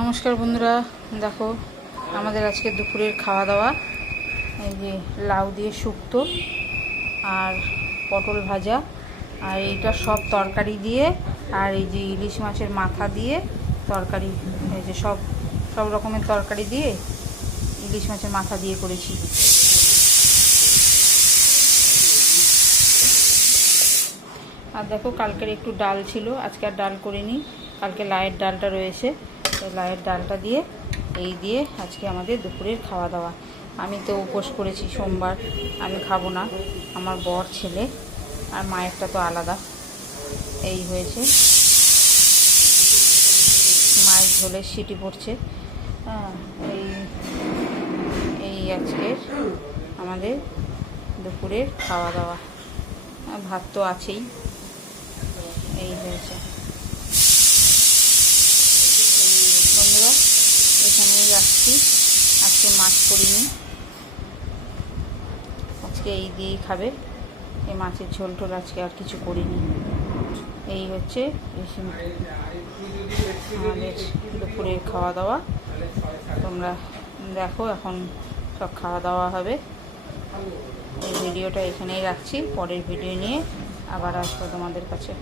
নমস্কার বন্ধুরা, দেখো আমাদের আজকে দুপুরের খাওয়া দাওয়া। এই যে লাউ দিয়ে শুক্তো আর পটল ভাজা, আর এইটা সব তরকারি দিয়ে, আর এই যে ইলিশ মাছের মাথা দিয়ে তরকারি, এই যে সব রকমের তরকারি দিয়ে ইলিশ মাছের মাথা দিয়ে করেছি। আর দেখো কালকের একটু ডাল ছিল, আজকে আর ডাল করিনি, কালকে লায়ের ডালটা রয়েছে, লায়ের ডালটা দিয়ে এই দিয়ে আজকে আমাদের দুপুরের খাওয়া দাওয়া। আমি তো উপোস করেছি, সোমবার আমি খাবো না, আমার বর ছেলে আর মায়েরটা তো আলাদা। এই হয়েছে, মায়ের ঝোলের সিটি পড়ছে। এই এই আজকের আমাদের দুপুরের খাওয়া দাওয়া। ভাত তো আছেই। এই হয়েছে বন্ধুরা, এখানেই রাখছি। আজকে মাছ করিনি, আজকে এই দিয়েই খাবে, এই মাছের ঝোল টোল আজকে আর কিছু করিনি। এই হচ্ছে আমাদের দুপুরের খাওয়া দাওয়া। তোমরা দেখো, এখন সব খাওয়া দাওয়া হবে। এই ভিডিওটা এখানেই রাখছি, পরের ভিডিও নিয়ে আবার আসবো তোমাদের কাছে।